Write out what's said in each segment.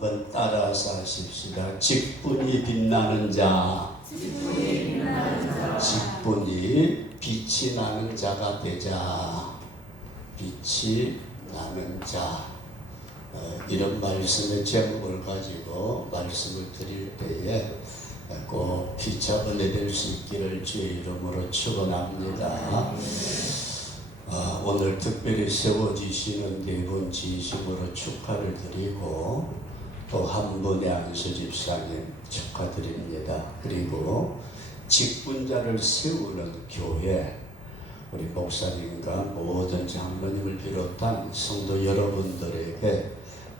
한번 따라서 하십시다. 직분이 빛나는 자, 직분이 빛이 나는 자가 되자. 빛이 나는 자. 이런 말씀의 제목을 가지고 말씀을 드릴 때에 꼭 피차 은혜될 수 있기를 주의 이름으로 축원합니다. 오늘 특별히 세워지시는 네 분 진심으로 축하를 드리고 또 한 분의 안수 집사님 축하드립니다. 그리고 직분자를 세우는 교회 우리 목사님과 모든 장로님을 비롯한 성도 여러분들에게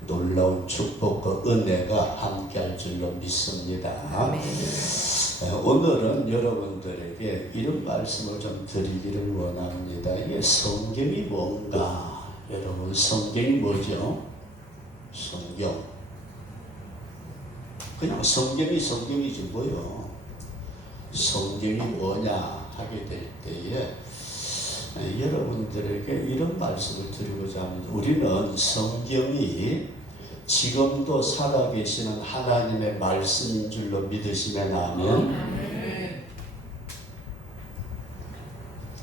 놀라운 축복과 은혜가 함께할 줄로 믿습니다. 오늘은 여러분들에게 이런 말씀을 좀 드리기를 원합니다. 이게 성경이 뭔가? 여러분, 성경이 뭐죠? 성경. 그냥 성경이지 뭐요? 성경이 뭐냐 하게 될 때에 여러분들에게 이런 말씀을 드리고자 합니다. 우리는 성경이 지금도 살아계시는 하나님의 말씀인 줄로 믿으시면 아멘.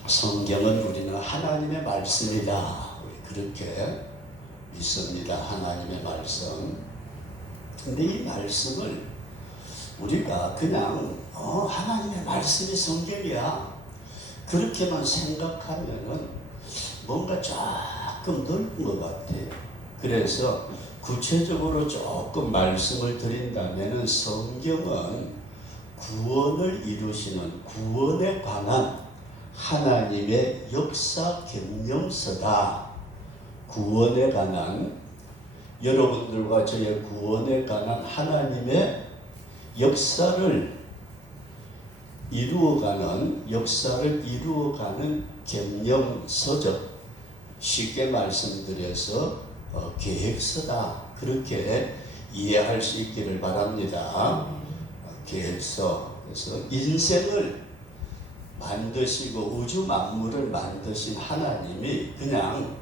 성경은 우리는 하나님의 말씀이다. 우리 그렇게 믿습니다. 하나님의 말씀. 근데 이 말씀을 우리가 그냥 하나님의 말씀이 성경이야 그렇게만 생각하면은 뭔가 조금 넓은 것 같아요. 그래서 구체적으로 조금 말씀을 드린다면은 성경은 구원을 이루시는 구원에 관한 하나님의 역사 경영서다. 구원에 관한 여러분들과 저의 구원에 관한 하나님의 역사를 이루어가는 경영서적, 쉽게 말씀드려서 계획서다. 그렇게 이해할 수 있기를 바랍니다. 계획서. 그래서 인생을 만드시고 우주 만물을 만드신 하나님이 그냥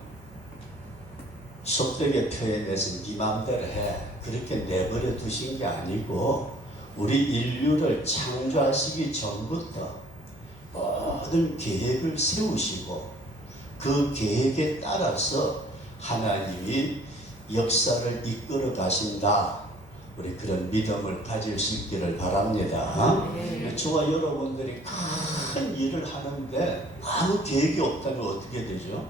속되게 표현해서 네 맘대로 해 그렇게 내버려 두신 게 아니고 우리 인류를 창조하시기 전부터 모든 계획을 세우시고 그 계획에 따라서 하나님이 역사를 이끌어 가신다. 우리 그런 믿음을 가질 수 있기를 바랍니다. 저와 여러분들이 큰 일을 하는데 아무 계획이 없다면 어떻게 되죠?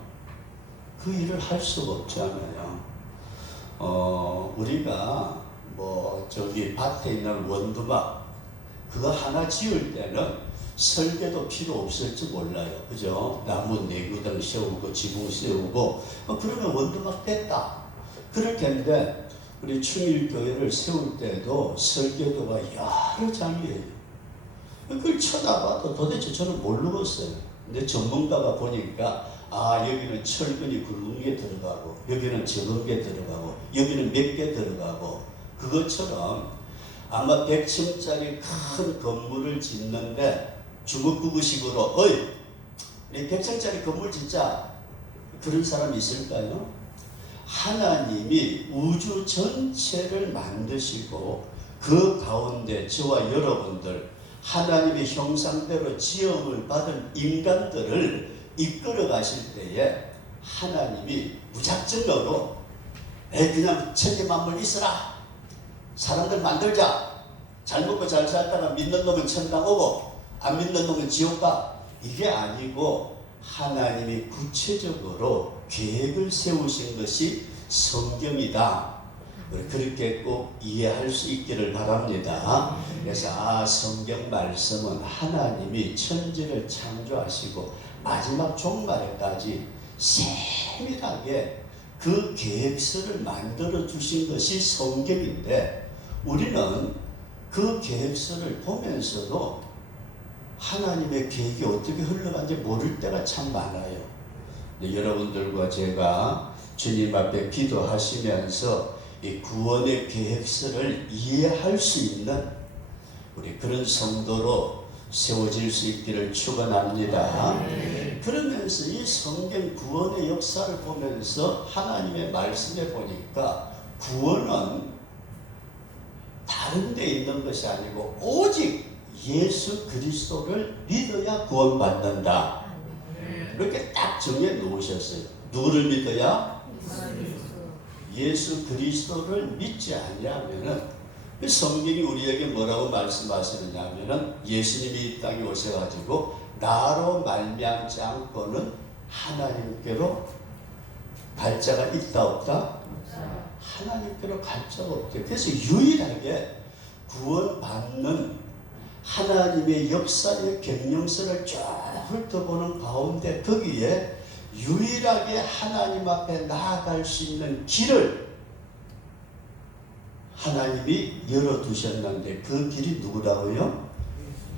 그 일을 할 수가 없잖아요. 우리가 저기 밭에 있는 원두막 그거 하나 지을 때는 설계도 필요 없을지 몰라요. 그죠? 나무 내구등 세우고 지붕 세우고 그러면 원두막 됐다. 그럴 텐데 우리 충일교회를 세울 때도 설계도가 여러 장이에요. 그걸 쳐다봐도 도대체 저는 모르겠어요. 근데 전문가가 보니까 여기는 철근이 굵은 게 들어가고 여기는 적은 게 들어가고 여기는 몇 개 들어가고 그것처럼 아마 100층짜리 큰 건물을 짓는데 중국구구식으로 어이 우리 100층짜리 건물 짓자 그런 사람이 있을까요? 하나님이 우주 전체를 만드시고 그 가운데 저와 여러분들 하나님의 형상대로 지음을 받은 인간들을 이끌어 가실 때에 하나님이 무작정으로 그냥 천지 만물 있어라 사람들 만들자 잘 먹고 잘 살다가 믿는 놈은 천당 오고 안 믿는 놈은 지옥 가 이게 아니고 하나님이 구체적으로 계획을 세우신 것이 성경이다. 그렇게 꼭 이해할 수 있기를 바랍니다. 그래서 성경 말씀은 하나님이 천지를 창조하시고 마지막 종말에까지 세밀하게 그 계획서를 만들어 주신 것이 성경인데 우리는 그 계획서를 보면서도 하나님의 계획이 어떻게 흘러가는지 모를 때가 참 많아요. 여러분들과 제가 주님 앞에 기도하시면서 이 구원의 계획서를 이해할 수 있는 우리 그런 성도로 세워질 수 있기를 축원합니다. 그러면서 이 성경 구원의 역사를 보면서 하나님의 말씀에 보니까 구원은 다른 데 있는 것이 아니고 오직 예수 그리스도를 믿어야 구원받는다. 이렇게 딱 정해 놓으셨어요. 누구를 믿어야? 예수 그리스도를 믿지 않냐면은 성경이 우리에게 뭐라고 말씀하시느냐면은 예수님이 이 땅에 오셔가지고 나로 말미암지 않고는 하나님께로 갈 자가 있다 없다? 하나님께로 갈 자가 없대. 그래서 유일하게 구원받는 하나님의 역사의 경영서를 쭉 훑어보는 가운데 거기에 유일하게 하나님 앞에 나아갈 수 있는 길을 하나님이 열어두셨는데 그 길이 누구라고요?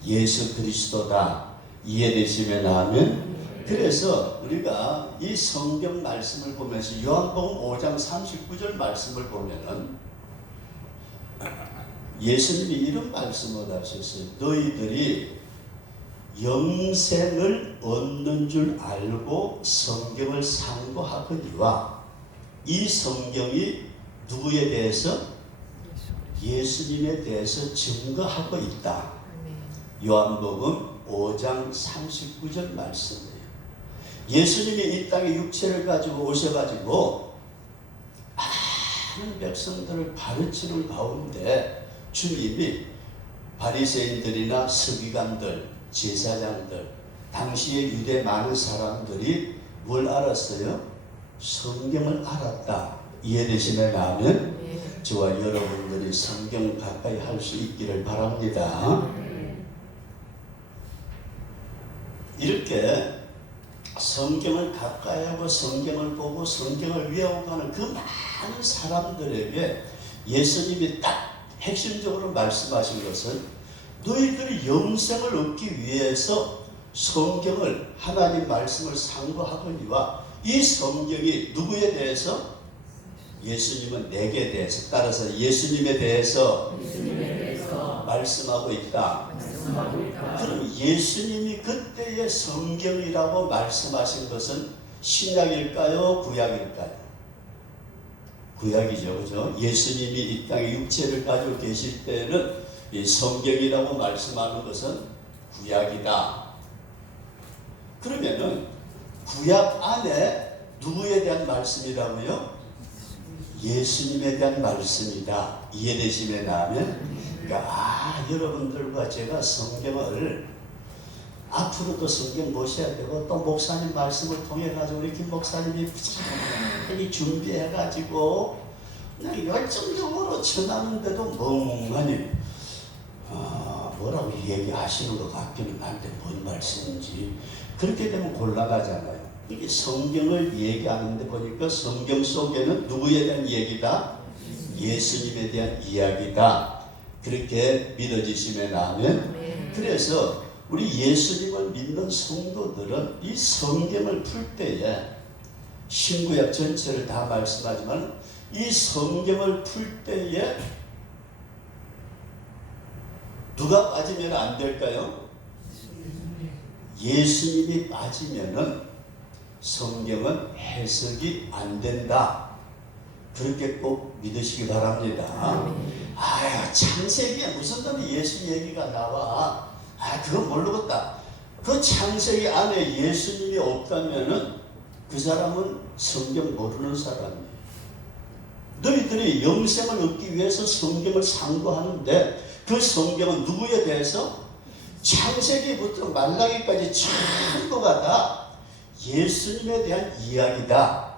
예수 그리스도다. 이해되시면 하면. 그래서 우리가 이 성경 말씀을 보면서 요한복음 5장 39절 말씀을 보면은 예수님이 이런 말씀을 하셨어요. 너희들이 영생을 얻는 줄 알고 성경을 상고하거니와 이 성경이 누구에 대해서? 예수님에 대해서 증거하고 있다. 요한복음 5장 39절 말씀이에요. 예수님이 이 땅에 육체를 가지고 오셔가지고 많은 백성들을 가르치는 가운데 주님이 바리새인들이나 서기관들, 제사장들, 당시에 유대 많은 사람들이 뭘 알았어요? 성경을 알았다. 이해되시면 하면 저와 여러분들이 성경 가까이 할 수 있기를 바랍니다. 이렇게 성경을 가까이 하고 성경을 보고 성경을 외우고 하는 그 많은 사람들에게 예수님이 딱 핵심적으로 말씀하신 것은 너희들이 영생을 얻기 위해서 성경을 하나님 말씀을 상고하거니와 이 성경이 누구에 대해서? 예수님은 내게 대해서, 따라서 예수님에 대해서 말씀하고 있다. 그럼 예수님이 그때의 성경이라고 말씀하신 것은 신약일까요? 구약일까요? 구약이죠. 그죠? 예수님이 이 땅에 육체를 가지고 계실 때는 이 성경이라고 말씀하는 것은 구약이다. 그러면은 구약 안에 누구에 대한 말씀이라고요? 예수님에 대한 말씀이다. 이해되시면 하면 그러니까 여러분들과 제가 성경을 앞으로도 성경 보셔야 되고 또 목사님 말씀을 통해 가지고 우리 김 목사님이 부지런히 준비해 가지고 그냥 열정적으로 전하는데도 멍하니 뭐라고 얘기하시는 것 같기는 한데 뭔 말씀인지 그렇게 되면 곤란하잖아요. 이게 성경을 얘기하는데 보니까 성경 속에는 누구에 대한 얘기다? 예수님에 대한 이야기다. 그렇게 믿어지시면 하면 그래서 우리 예수님을 믿는 성도들은 이 성경을 풀 때에 신구약 전체를 다 말씀하지만 이 성경을 풀 때에 누가 빠지면 안 될까요? 예수님이 빠지면은 성경은 해석이 안 된다. 그렇게 꼭 믿으시기 바랍니다. 창세기에 무슨 놈이 예수 얘기가 나와. 그건 모르겠다. 그 창세기 안에 예수님이 없다면은 그 사람은 성경 모르는 사람이에요. 너희들이 영생을 얻기 위해서 성경을 상고하는데 그 성경은 누구에 대해서? 창세기부터 말라기까지 전부가 다 예수님에 대한 이야기다.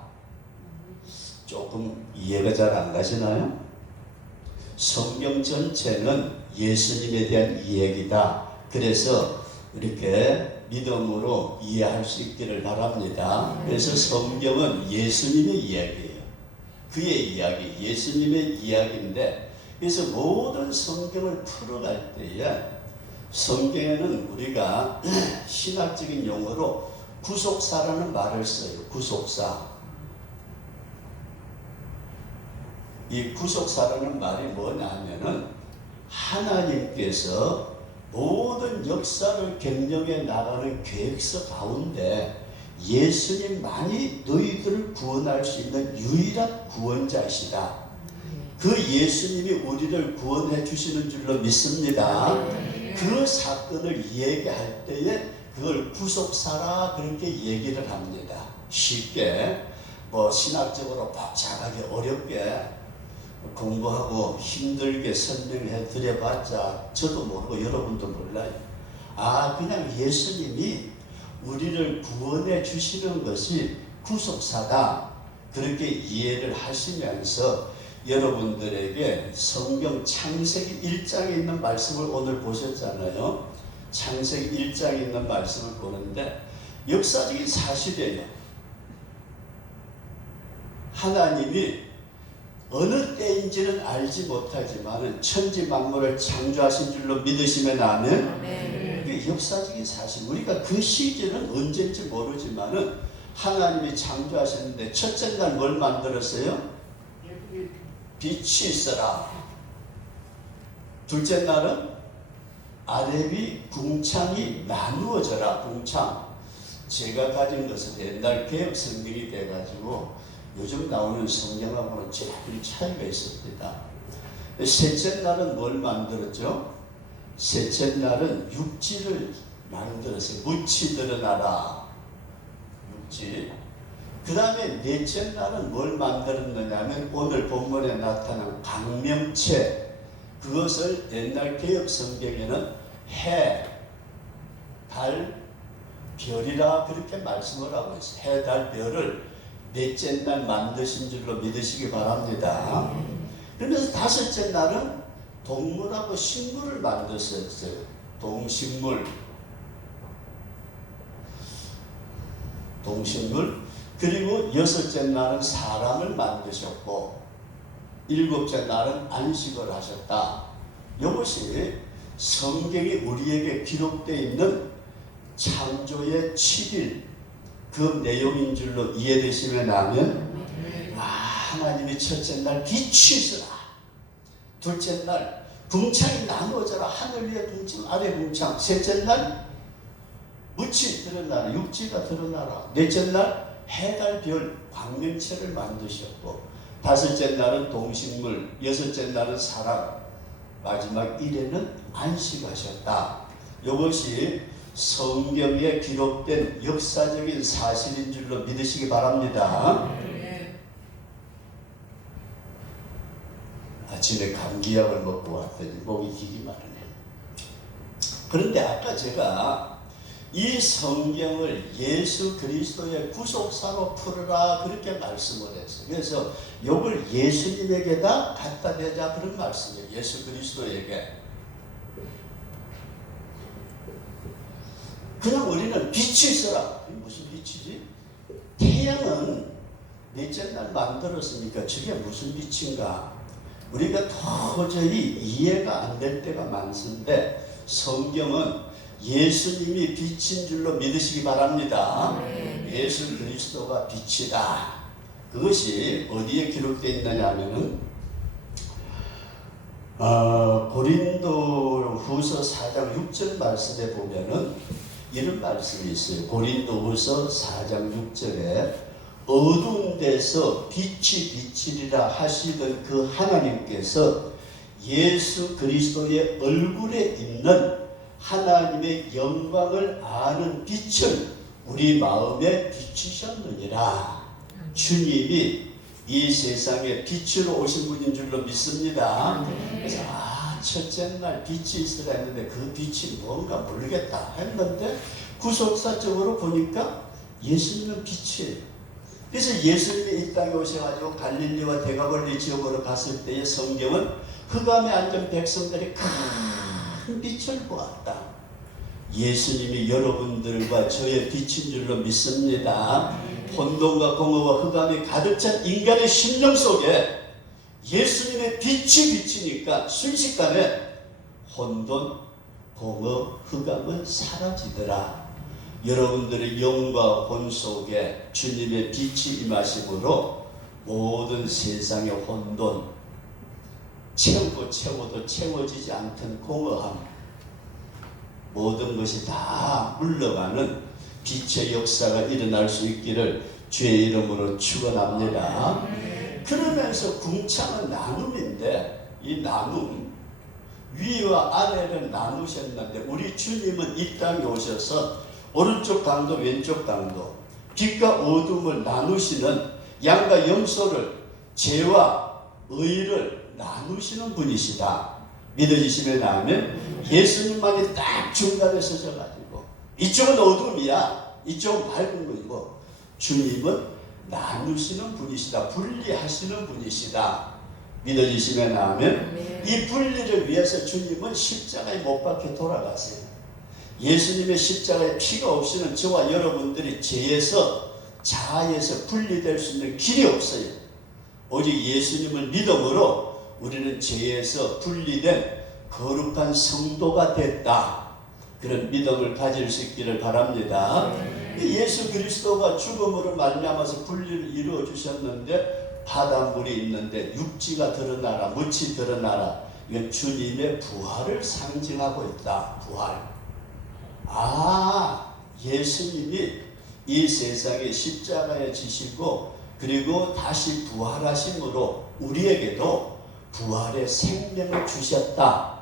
조금 이해가 잘 안 가시나요? 성경 전체는 예수님에 대한 이야기다. 그래서 이렇게 믿음으로 이해할 수 있기를 바랍니다. 그래서 성경은 예수님의 이야기예요. 그의 이야기, 예수님의 이야기인데 그래서 모든 성경을 풀어갈 때에 성경에는 우리가 신학적인 용어로 구속사라는 말을 써요. 구속사. 이 구속사라는 말이 뭐냐면은 하나님께서 모든 역사를 경영해 나가는 계획서 가운데 예수님만이 너희들을 구원할 수 있는 유일한 구원자시다. 그 예수님이 우리를 구원해 주시는 줄로 믿습니다. 그 사건을 얘기할 때에 그걸 구속사라 그렇게 얘기를 합니다. 쉽게 신학적으로 복잡하게 어렵게 공부하고 힘들게 설명해 드려봤자 저도 모르고 여러분도 몰라요. 그냥 예수님이 우리를 구원해 주시는 것이 구속사다 그렇게 이해를 하시면서 여러분들에게 성경 창세기 1장에 있는 말씀을 오늘 보셨잖아요. 창세기 1장에 있는 말씀을 보는데 역사적인 사실이에요. 하나님이 어느 때인지는 알지 못하지만 천지 만물을 창조하신 줄로 믿으시면 아멘. 그게 역사적인 사실. 우리가 그 시기는 언제인지 모르지만은 하나님이 창조하셨는데 첫째 날 뭘 만들었어요? 빛이 있어라. 둘째 날은 아래위 궁창이 나누어져라. 궁창. 제가 가진 것은 옛날 개혁 성경이 돼가지고 요즘 나오는 성경하고는 조금 차이가 있습니다. 셋째 날은 뭘 만들었죠? 셋째 날은 육지를 만들었어요. 무치 드러나라. 육지. 그 다음에 넷째 날은 뭘 만들었느냐 하면 오늘 본문에 나타난 강명체, 그것을 옛날 개혁 성경에는 해, 달, 별이라 그렇게 말씀을 하고 있어요. 해, 달, 별을 넷째 날 만드신 줄로 믿으시기 바랍니다. 그러면서 다섯째 날은 동물하고 식물을 만드셨어요. 동식물. 그리고 여섯째 날은 사람을 만드셨고 일곱째 날은 안식을 하셨다. 이것이 성경이 우리에게 기록되어 있는 창조의 7일 그 내용인 줄로 이해되시면 아멘. 하나님이 첫째 날 빛이 있으라. 둘째 날 궁창이 나누어져라. 하늘 위에 궁창 아래 궁창. 셋째 날 무치 드러나라. 육지가 드러나라. 넷째 날 해, 달, 별, 광명체를 만드셨고 다섯째 날은 동식물, 여섯째 날은 사람, 마지막 일에는 안식하셨다. 이것이 성경에 기록된 역사적인 사실인 줄로 믿으시기 바랍니다. 아침에 감기약을 먹고 왔더니 목이 기기만 하네. 그런데 아까 제가 이 성경을 예수 그리스도의 구속사로 풀어라 그렇게 말씀을 했어요. 그래서 이걸 예수님에게다 갖다 대자 그런 말씀이에요. 예수 그리스도에게. 그냥 우리는 빛이 있어라. 무슨 빛이지? 태양은 넷째 날 만들었으니까 저게 무슨 빛인가? 우리가 도저히 이해가 안 될 때가 많은데 성경은 예수님이 빛인 줄로 믿으시기 바랍니다. 예수 그리스도가 빛이다. 그것이 어디에 기록되어 있느냐 하면은 고린도 후서 4장 6절 말씀에 보면은 이런 말씀이 있어요. 고린도 후서 4장 6절에 어두운 데서 빛이 비치리라 하시던 그 하나님께서 예수 그리스도의 얼굴에 있는 하나님의 영광을 아는 빛을 우리 마음에 비추셨느니라. 주님이 이 세상에 빛으로 오신 분인 줄로 믿습니다. 그래서 첫째 날 빛이 있으라 했는데 그 빛이 뭔가 모르겠다 했는데 구속사적으로 보니까 예수님은 빛이에요. 그래서 예수님이 이 땅에 오셔가지고 갈릴리와 데가볼리 지역으로 갔을 때의 성경은 흑암에 앉은 백성들이 큰 빛을 보았다. 예수님이 여러분들과 저의 빛인 줄로 믿습니다. 혼돈과 공허와 흑암이 가득 찬 인간의 심령 속에 예수님의 빛이 비치니까 순식간에 혼돈, 공허, 흑암은 사라지더라. 여러분들의 영과 혼 속에 주님의 빛이 임하심으로 모든 세상의 혼돈, 채워도 채워지지 않던 공허함, 모든 것이 다 물러가는 빛의 역사가 일어날 수 있기를 주의 이름으로 축원합니다. 그러면서 궁창은 나눔인데 이 나눔 위와 아래를 나누셨는데 우리 주님은 이 땅에 오셔서 오른쪽 강도 왼쪽 강도 빛과 어둠을 나누시는 양과 염소를 죄와 의를 나누시는 분이시다. 믿어지시면 아멘. 예수님만이 딱 중간에 서셔가지고 이쪽은 어둠이야 이쪽은 밝은 거이고 주님은 나누시는 분이시다. 분리하시는 분이시다. 믿어지시면 아멘. 이 분리를 위해서 주님은 십자가에 못 박혀 돌아가세요. 예수님의 십자가에 피가 없이는 저와 여러분들이 죄에서 자아에서 분리될 수 있는 길이 없어요. 오직 예수님을 믿음으로 우리는 죄에서 분리된 거룩한 성도가 됐다. 그런 믿음을 가질 수 있기를 바랍니다. 예수 그리스도가 죽음으로 말미암아서 분리를 이루어 주셨는데 바닷물이 있는데 육지가 드러나라 묻이 드러나라. 이건 주님의 부활을 상징하고 있다. 부활. 예수님이 이 세상에 십자가에 지시고 그리고 다시 부활하심으로 우리에게도 부활의 생명을 주셨다.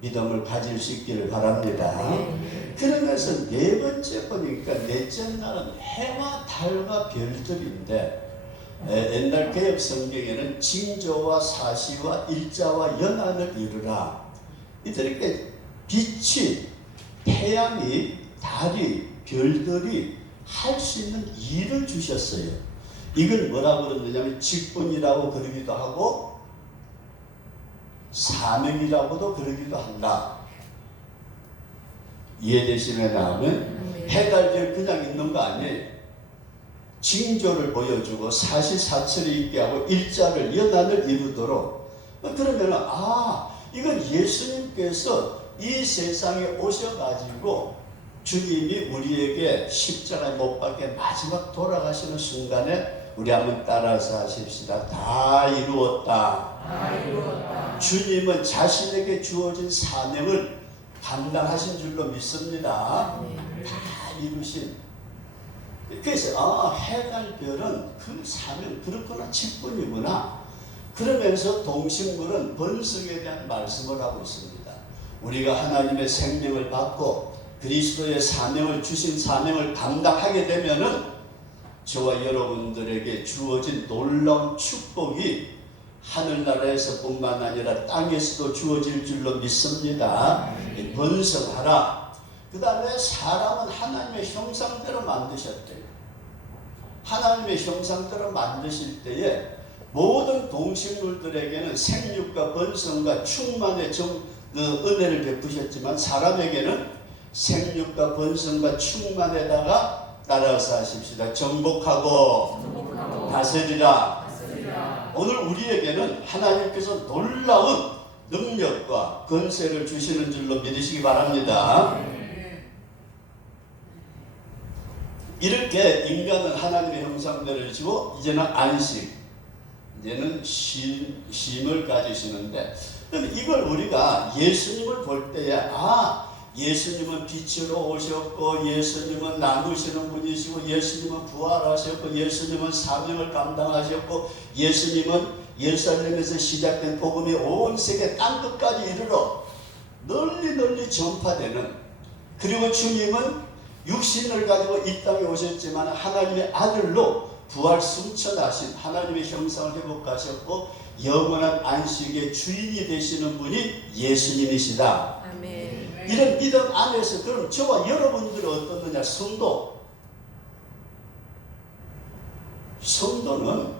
믿음을 가질 수 있기를 바랍니다. 그러면서 네 번째 보니까 넷째 날은 해와 달과 별들인데 옛날 개혁 성경에는 징조와 사시와 일자와 연한을 이루라. 이렇게 빛이 태양이 달이 별들이 할 수 있는 일을 주셨어요. 이걸 뭐라고 그러느냐면 직분이라고 그러기도 하고 사명이라고도 그러기도 한다. 이해되시면 하면 해달들 그냥 있는 거 아니에요. 징조를 보여주고 사시사철이 있게 하고 일자를 연한을 이루도록. 그러면 이건 예수님께서 이 세상에 오셔가지고 주님이 우리에게 십자가에 못 박혀 마지막 돌아가시는 순간에 우리 한번 따라서 하십시다. 다 이루었다. 다 이루었다. 주님은 자신에게 주어진 사명을 감당하신 줄로 믿습니다. 다 이루신. 그래서 해달 별은 그 사명 그렇구나 직분이구나. 그러면서 동식물은 번성에 대한 말씀을 하고 있습니다. 우리가 하나님의 생명을 받고 그리스도의 사명을 주신 사명을 감당하게 되면은 저와 여러분들에게 주어진 놀라운 축복이 하늘나라에서 뿐만 아니라 땅에서도 주어질 줄로 믿습니다. 번성하라. 그 다음에 사람은 하나님의 형상대로 만드셨대요. 하나님의 형상대로 만드실 때에 모든 동식물들에게는 생육과 번성과 충만의 은혜를 베푸셨지만 사람에게는 생육과 번성과 충만에다가 따라서 하십시다. 정복하고 다스리라. 오늘 우리에게는 하나님께서 놀라운 능력과 권세를 주시는 줄로 믿으시기 바랍니다. 이렇게 인간은 하나님의 형상대로 지고 이제는 안식, 이제는 쉼을 가지시는데 이걸 우리가 예수님을 볼 때에 예수님은 빛으로 오셨고 예수님은 나누시는 분이시고 예수님은 부활하셨고 예수님은 사명을 감당하셨고 예수님은 예루살렘에서 시작된 복음이 온 세계 땅끝까지 이르러 널리 전파되는, 그리고 주님은 육신을 가지고 이 땅에 오셨지만 하나님의 아들로 부활 승천하신 하나님의 형상을 회복하셨고 영원한 안식의 주인이 되시는 분이 예수님이시다. 아멘. 이런 믿음 안에서 그럼 저와 여러분들은 어떻느냐? 성도는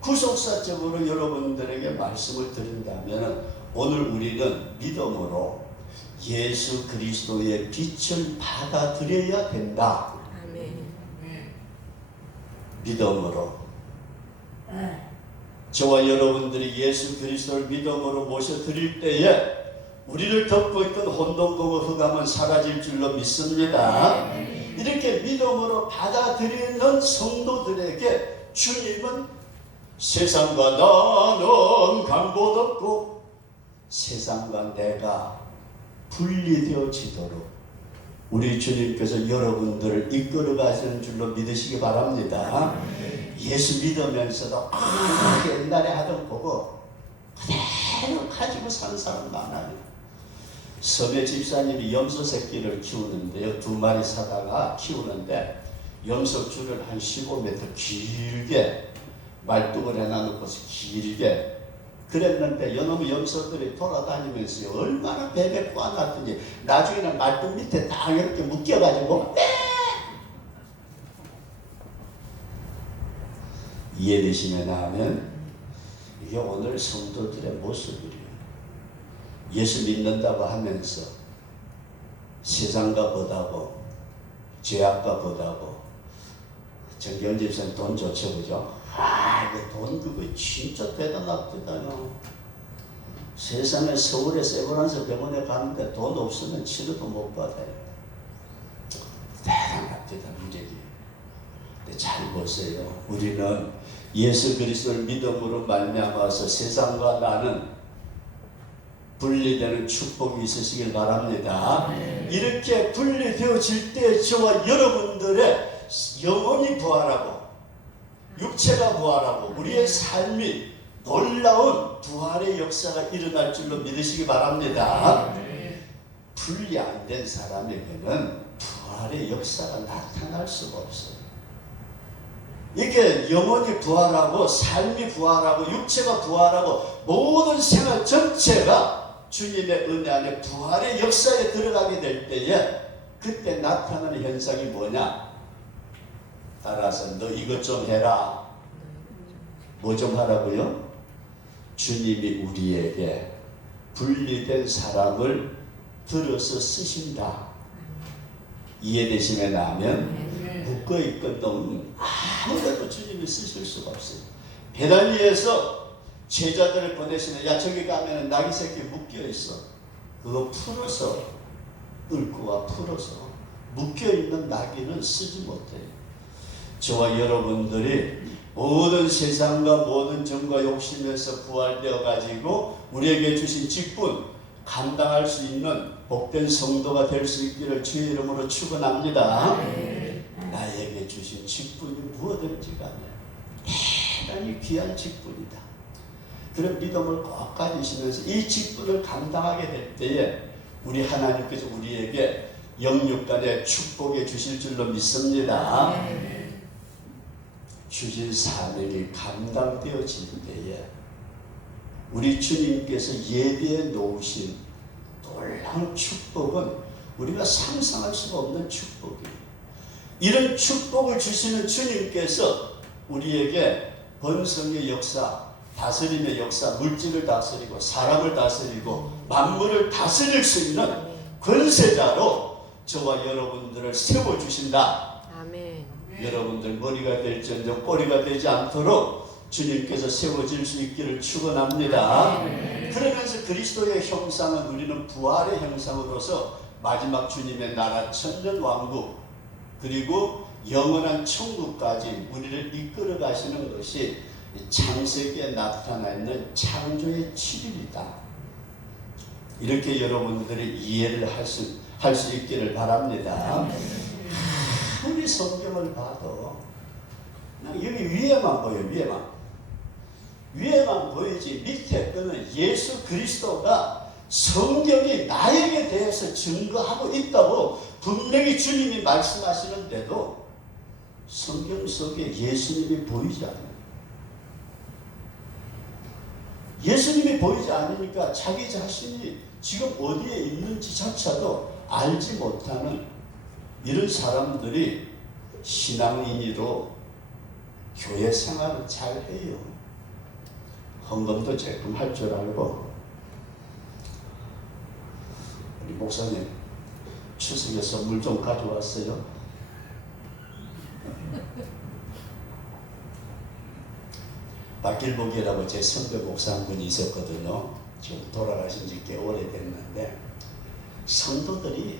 구속사적으로 여러분들에게 말씀을 드린다면 오늘 우리는 믿음으로 예수 그리스도의 빛을 받아들여야 된다. 아멘. 믿음으로 저와 여러분들이 예수 그리스도를 믿음으로 모셔드릴 때에 우리를 덮고 있던 혼돈공허 흑암은 사라질 줄로 믿습니다. 이렇게 믿음으로 받아들이는 성도들에게 주님은 세상과 나는 강도 없고 세상과 내가 분리되어지도록 우리 주님께서 여러분들을 이끌어 가시는 줄로 믿으시기 바랍니다. 예수 믿으면서도 옛날에 하던 거고 그대로 가지고 사는 사람 많아요. 섬의 집사님이 염소 새끼를 키우는데요. 2마리 사다가 키우는데 염소줄을 한 15m 길게 말뚝을 해놔놓고서 길게 그랬는데 요놈의 염소들이 돌아다니면서 얼마나 베베 꼬아놨더니 나중에는 말뚝 밑에 딱 이렇게 묶여가지고 이해되시면 하면 이게 오늘 성도들의 모습이에요. 예수 믿는다고 하면서 세상과 보다고 죄악과 보다고 정경 집사님 돈 좋죠, 그죠? 이게 돈 그거 진짜 대단합니다요. 세상에 서울의 세브란스 병원에 가는데 돈 없으면 치료도 못 받아요. 대단합니다, 미래이. 근데 잘 보세요. 우리는 예수 그리스도를 믿음으로 말미암아서 세상과 나는 분리되는 축복이 있으시길 바랍니다. 이렇게 분리되어질 때 저와 여러분들의 영혼이 부활하고 육체가 부활하고 우리의 삶이 놀라운 부활의 역사가 일어날 줄로 믿으시기 바랍니다. 분리 안 된 사람에게는 부활의 역사가 나타날 수가 없어요. 이게 영혼이 부활하고 삶이 부활하고 육체가 부활하고 모든 생활 전체가 주님의 은혜 안에 부활의 역사에 들어가게 될 때에 그때 나타나는 현상이 뭐냐? 따라서 너 이것 좀 해라. 뭐 좀 하라고요? 주님이 우리에게 분리된 사람을 들어서 쓰신다. 이해되시면 하면 묶어있건 놈은 아무래도 주님이 쓰실 수가 없어요. 베다니에서 제자들을 보내시는 야 저기 가면은 나귀 새끼 묶여있어. 그거 풀어서 읊고와 풀어서 묶여있는 나귀는 쓰지 못해요. 저와 여러분들이 모든 세상과 모든 정과 욕심에서 부활되어 가지고 우리에게 주신 직분 감당할 수 있는 복된 성도가 될 수 있기를 주의 이름으로 축원합니다. 나에게 주신 직분이 무엇인지 간에 대단히 귀한 직분이다. 그런 믿음을 꼭 가지시면서 이 직분을 감당하게 될 때에 우리 하나님께서 우리에게 영육간의 축복해 주실 줄로 믿습니다. 주신 사명이 감당되어질 때에 우리 주님께서 예비해 놓으신 놀라운 축복은 우리가 상상할 수가 없는 축복이에요. 이런 축복을 주시는 주님께서 우리에게 번성의 역사, 다스림의 역사, 물질을 다스리고 사람을 다스리고 만물을 다스릴 수 있는 권세자로 저와 여러분들을 세워주신다. 여러분들 머리가 될지언정 꼬리가 되지 않도록 주님께서 세워질 수 있기를 축원합니다. 그러면서 그리스도의 형상은 우리는 부활의 형상으로서 마지막 주님의 나라 천년왕국 그리고 영원한 천국까지 우리를 이끌어 가시는 것이 창세기에 나타나 있는 창조의 7일이다. 이렇게 여러분들이 이해를 할 수 있기를 바랍니다. 아무리 성경을 봐도 그냥 여기 위에만 보여. 위에만 보이지 밑에 거는 예수 그리스도가 성경이 나에게 대해서 증거하고 있다고 분명히 주님이 말씀하시는데도 성경 속에 예수님이 보이지 않아요. 예수님이 보이지 않으니까 자기 자신이 지금 어디에 있는지 자체도 알지 못하는 이런 사람들이 신앙인으로 교회 생활을 잘 해요. 헌금도 조금 할 줄 알고. 우리 목사님 추석에 선물 좀 가져왔어요. 박길복이라고 제 선배 목사 한 분이 있었거든요. 지금 돌아가신 지 꽤 오래됐는데 성도들이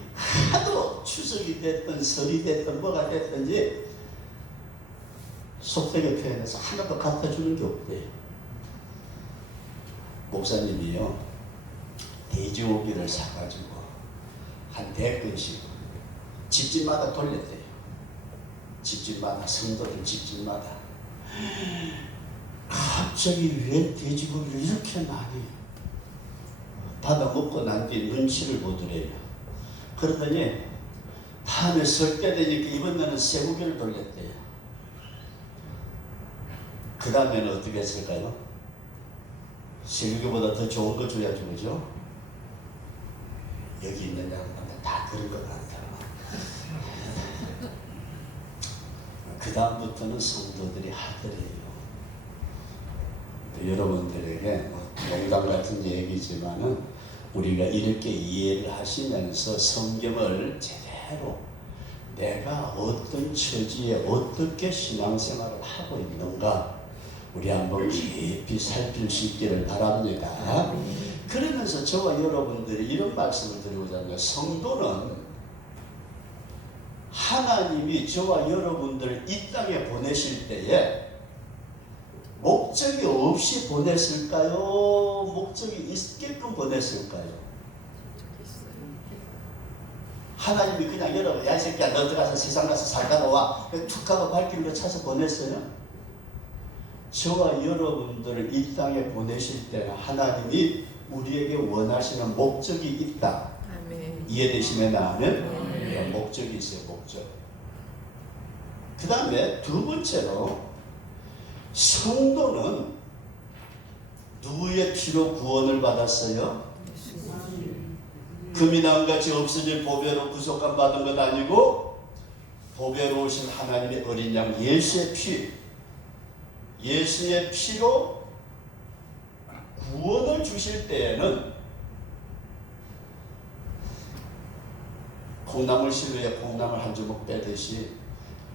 하도 추석이 됐든 설이 됐든 뭐가 됐든지 속되게 표현해서 하나도 갖다 주는 게 없대요. 목사님이요 돼지고기를 사가지고 한 100근씩 집집마다 돌렸대요. 집집마다, 성도들 집집마다. 갑자기 왜 돼지고기를 이렇게 많이 받아 먹고 난 뒤에 눈치를 보더래요. 그러더니 다음에 설 때 되니까 이번에는 쇠고기를 돌렸대요. 그 다음에는 어떻게 했을까요? 쇠고기보다 더 좋은 거 줘야죠, 그죠? 여기 있는 양반들 다 그런 것 같아. 그 다음부터는 성도들이 하더래요. 여러분들에게 농담 같은 얘기지만은 우리가 이렇게 이해를 하시면서 성경을 제대로 내가 어떤 처지에 어떻게 신앙생활을 하고 있는가 우리 한번 깊이 살필 수 있기를 바랍니다. 그러면서 저와 여러분들이 이런 말씀을 드리고자 합니다. 성도는 하나님이 저와 여러분들을 이 땅에 보내실 때에 목적이 없이 보냈을까요? 목적이 있게끔 보냈을까요? 하나님이 그냥 여러분, 야 이 새끼야 너 들어가서 세상 가서 살다가 와 툭 하고 발길로 차서 보냈어요? 저와 여러분들을 이 땅에 보내실 때는 하나님이 우리에게 원하시는 목적이 있다. 아멘. 이해되시면 아멘? 목적이 있어요. 목적. 그 다음에 두 번째로 성도는 누구의 피로 구원을 받았어요? 금이나 은같이 없어질 보배로 구속감 받은 것 아니고 보배로우신 하나님의 어린 양 예수의 피, 예수의 피로 구원을 주실 때에는 콩나물 실루에 콩나물 한 주먹 빼듯이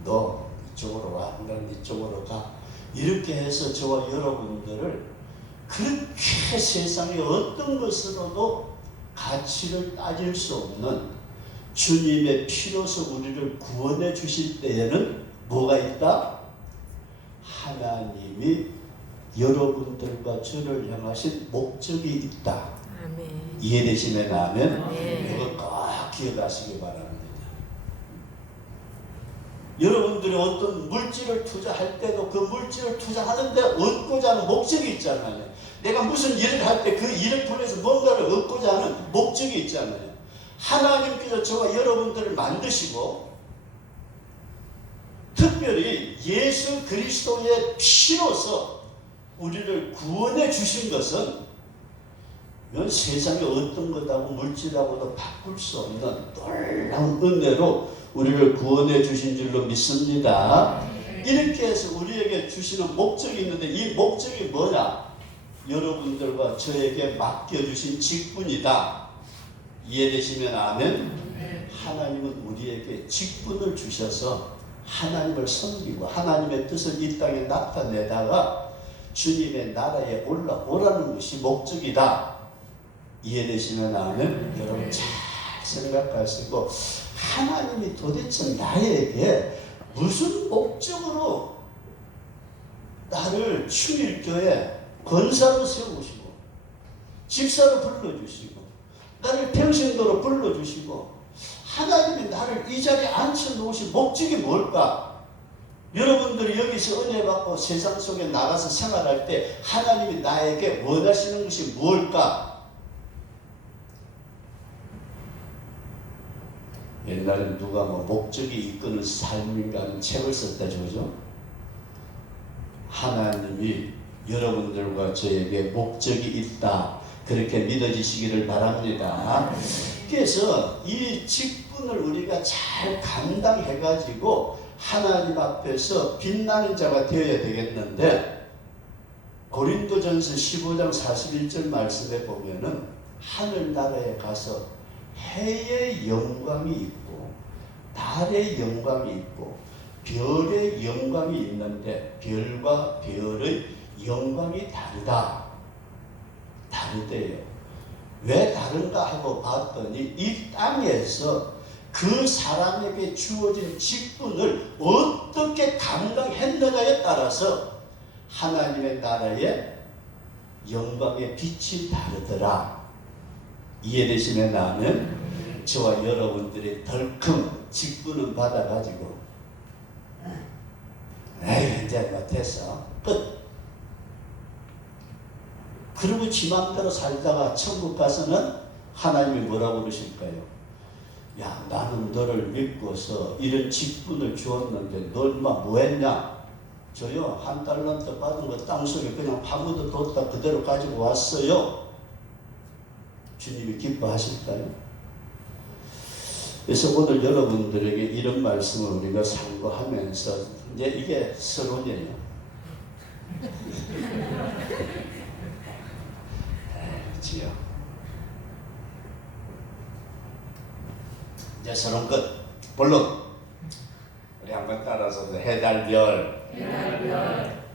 너 이쪽으로 와, 넌 이쪽으로 가, 이렇게 해서 저와 여러분들을 그렇게 세상의 어떤 것으로도 가치를 따질 수 없는 주님의 피로서 우리를 구원해 주실 때에는 뭐가 있다? 하나님이 여러분들과 저를 향하신 목적이 있다. 아멘. 이해되시면 아멘? 아멘. 그걸 꼭 기억하시기 바랍니다. 여러분들이 어떤 물질을 투자할 때도 그 물질을 투자하는데 얻고자 하는 목적이 있잖아요. 내가 무슨 일을 할 때 그 일을 통해서 뭔가를 얻고자 하는 목적이 있잖아요. 하나님께서 저와 여러분들을 만드시고 특별히 예수 그리스도의 피로서 우리를 구원해 주신 것은 이건 세상의 어떤 것하고 물질하고도 바꿀 수 없는 놀라운 은혜로 우리를 구원해 주신 줄로 믿습니다. 이렇게 해서 우리에게 주시는 목적이 있는데 이 목적이 뭐냐? 여러분들과 저에게 맡겨주신 직분이다. 이해되시면 아멘? 하나님은 우리에게 직분을 주셔서 하나님을 섬기고 하나님의 뜻을 이 땅에 나타내다가 주님의 나라에 올라오라는 것이 목적이다. 이해되시면 아멘? 여러분 잘 생각하시고 하나님이 도대체 나에게 무슨 목적으로 나를 충일교회 권사로 세우시고 집사로 불러주시고 나를 평신도로 불러주시고 하나님이 나를 이 자리에 앉혀놓으신 목적이 뭘까? 여러분들이 여기서 은혜 받고 세상 속에 나가서 생활할 때 하나님이 나에게 원하시는 것이 뭘까? 옛날에 누가 목적이 이끄는 삶인가 하는 책을 썼다죠, 그죠? 하나님이 여러분들과 저에게 목적이 있다. 그렇게 믿어지시기를 바랍니다. 그래서 이 직분을 우리가 잘 감당해가지고 하나님 앞에서 빛나는 자가 되어야 되겠는데 고린도전서 15장 41절 말씀에 보면은 하늘나라에 가서 해의 영광이 있고 달의 영광이 있고 별의 영광이 있는데 별과 별의 영광이 다르대요. 왜 다른가 하고 봤더니 이 땅에서 그 사람에게 주어진 직분을 어떻게 감당했느냐에 따라서 하나님의 나라의 영광의 빛이 다르더라. 이해되시면 나는 저와 여러분들이 덜컹 직분은 받아가지고 에이 이제 못했어 끝. 그리고 지 맘대로 살다가 천국 가서는 하나님이 뭐라고 그러실까요? 야 나는 너를 믿고서 이런 직분을 주었는데 너 얼마 뭐했냐? 저요 1달란트 받은 거 땅속에 그냥 파묻어 뒀다 그대로 가지고 왔어요. 주님이 기뻐하실까요? 그래서 오늘 여러분들에게 이런 말씀을 우리가 상고하면서 이제 이게 서론이에요. 지요. 이제 서론 끝. 본론. 우리 한번 따라서 해달별. 해달별.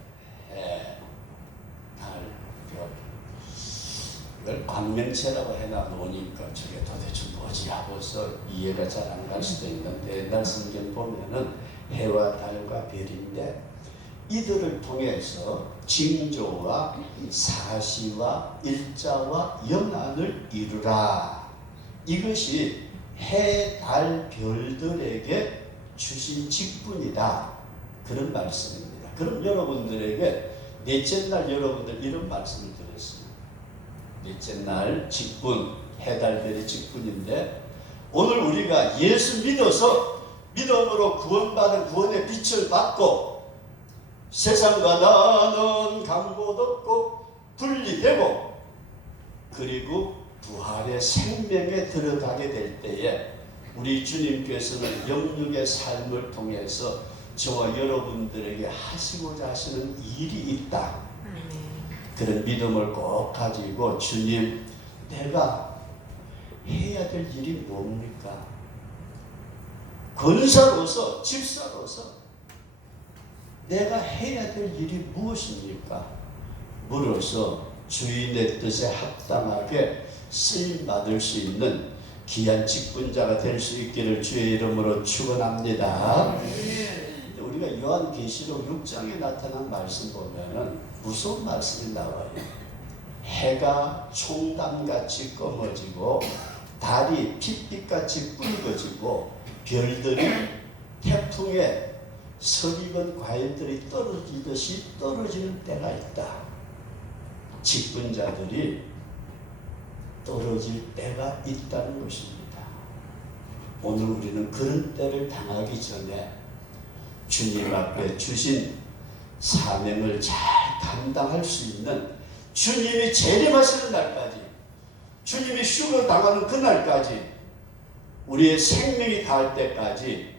이걸 관명체라고 해놔놓으니까 저게 도대체 뭐지 하고서 이해가 잘 안 갈 수도 있는데 옛날 성경 보면은 해와 달과 별인데 이들을 통해서 징조와 사시와 일자와 연한을 이루라. 이것이 해, 달, 별들에게 주신 직분이다. 그런 말씀입니다. 그럼 여러분들에게 넷째 날 여러분들 이런 말씀을 드렸습니다. 넷째 날 직분, 해, 달, 별의 직분인데 오늘 우리가 예수 믿어서 믿음으로 구원받은 구원의 빛을 받고 세상과 나는 강도 없고 분리되고 그리고 부활의 생명에 들어가게 될 때에 우리 주님께서는 영육의 삶을 통해서 저와 여러분들에게 하시고자 하시는 일이 있다. 그런 믿음을 꼭 가지고 주님 내가 해야 될 일이 뭡니까? 권사로서 집사로서 내가 해야 될 일이 무엇입니까? 물어서 주인의 뜻에 합당하게 쓰임받을 수 있는 귀한 직분자가 될 수 있기를 주의 이름으로 축원합니다. 우리가 요한계시록 6장에 나타난 말씀 보면은 무서운 말씀이 나와요. 해가 총담같이 검어지고 달이 핏빛같이 붉어지고 별들이 태풍에 설익은 과일들이 떨어지듯이 떨어지는 때가 있다. 직분자들이 떨어질 때가 있다는 것입니다. 오늘 우리는 그런 때를 당하기 전에 주님 앞에 주신 사명을 잘 감당할 수 있는 주님이 재림하시는 날까지 주님이 휴거 당하는 그날까지 우리의 생명이 닿을 때까지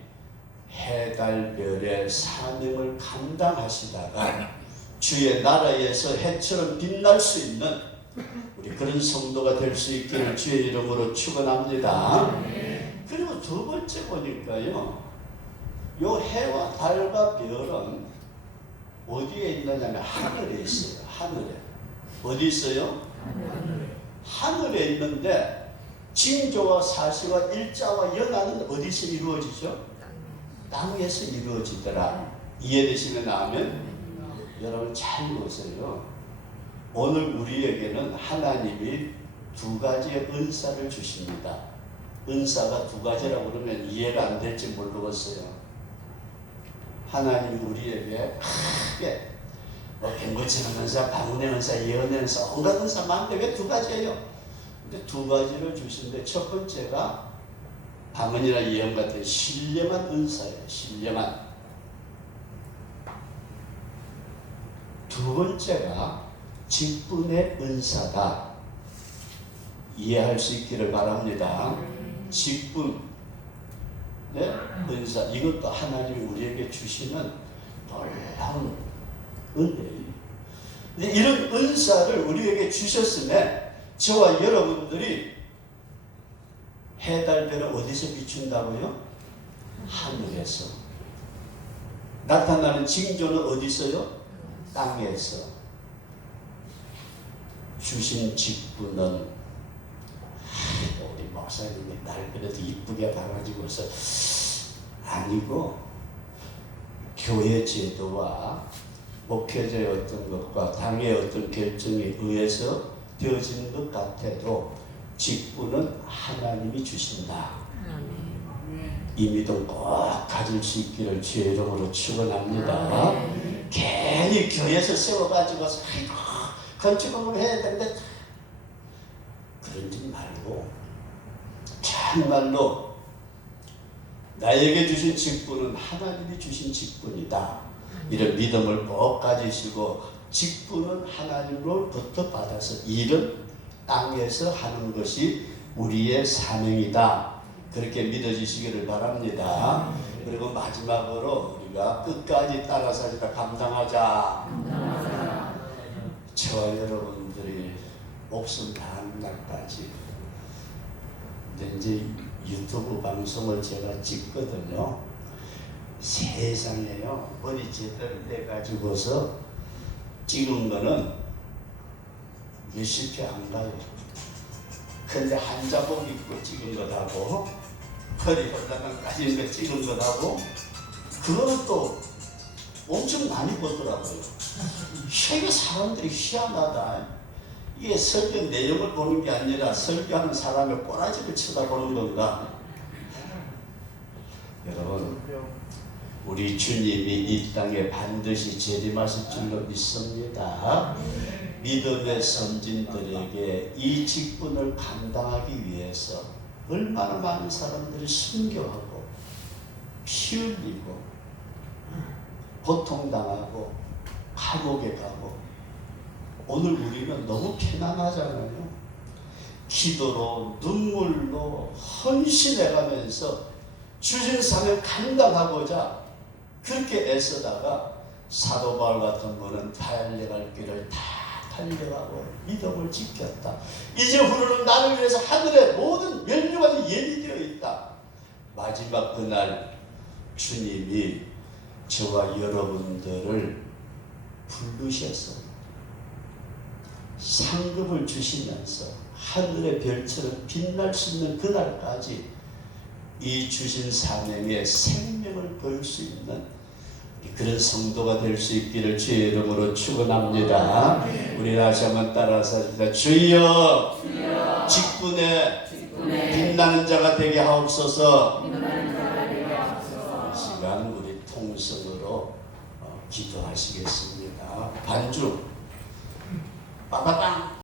해, 달, 별의 사명을 감당하시다가 주의 나라에서 해처럼 빛날 수 있는 우리 그런 성도가 될 수 있기를 주의 이름으로 축원합니다. 그리고 두 번째 보니까요, 요 해와 달과 별은 어디에 있느냐면 하늘에 있어요. 하늘에. 어디 있어요? 하늘에 있는데 징조와 사시와 일자와 연한은 어디서 이루어지죠? 땅에서 이루어지더라. 이해되시면 아멘? 여러분 잘 보세요. 오늘 우리에게는 하나님이 두 가지의 은사를 주십니다. 은사가 두 가지라고 그러면 이해가 안 될지 모르겠어요. 하나님이 우리에게 크게 갱고치는 은사, 방언의 은사, 예언의 은사, 온갖 은사 많은데 두 가지예요. 근데 두 가지를 주신데 첫 번째가 방언이나 예언 같은 신령한 은사예요. 신령한. 두 번째가 직분의 은사다. 이해할 수 있기를 바랍니다. 직분, 은사, 이것도 하나님이 우리에게 주시는 놀라운 은혜예요. 근데 이런 은사를 우리에게 주셨음에 저와 여러분들이 해, 달, 별은 어디서 비춘다고요? 하늘에서. 나타나는 징조는 어디서요? 땅에서. 주신 직분은 우리 목사님이 날 그래도 이쁘게 봐가지고서 아니고 교회 제도와 목회자의 어떤 것과 당의 어떤 결정에 의해서 되어지는 것 같아도 직분은 하나님이 주신다. 이 믿음 꼭 가질 수 있기를 주의 이름으로 축원합니다. 괜히 교회에서 세워가지고서 아이고 건축을 해야 되는데 그러지 말고 참말로 나에게 주신 직분은 하나님이 주신 직분이다. 이런 믿음을 꼭 가지시고 직분은 하나님으로부터 받아서 일은 땅에서 하는 것이 우리의 사명이다. 그렇게 믿어주시기를 바랍니다. 그리고 마지막으로 우리가 끝까지 따라서 감당하자. 저와 여러분들이 목숨 다하는 날까지. 근데 이제 유튜브 방송을 제가 찍거든요. 세상에요. 어디 제대로 내가지고서 찍은 거는 몇십 회 안 가요. 근데 한자복 입고 찍은 것하고 허리 올라간 까진 거 찍은 것하고 그거는 또 엄청 많이 보더라고요. 이게 사람들이 희한하다. 이게 설교 내용을 보는 게 아니라 설교하는 사람의 꼬라지를 쳐다보는 건가? 여러분, 우리 주님이 이 땅에 반드시 재림하실 줄로 믿습니다. 믿음의 선진들에게 이 직분을 감당하기 위해서 얼마나 많은 사람들이 순교하고 피 흘리고 고통당하고 감옥에 가고 오늘 우리는 너무 편안하잖아요. 기도로 눈물로 헌신해가면서 주신 사명 감당하고자 그렇게 애쓰다가 사도 바울 같은 분은 달려갈 길을 다 달려가고 믿음을 지켰다. 이제 후로는 나를 위해서 하늘의 모든 면류관이 예비되어 있다. 마지막 그날 주님이 저와 여러분들을 부르셔서 상급을 주시면서 하늘의 별처럼 빛날 수 있는 그날까지 이 주신 사명에 생명을 걸 수 있는 그런 성도가 될 수 있기를 주의 이름으로 축원합니다. 우리 다시 한번 따라서 합시다. 주여, 직분에 빛나는 자가 되게 하옵소서. 이 시간 우리 통성으로 기도하시겠습니다. 반주 빠바방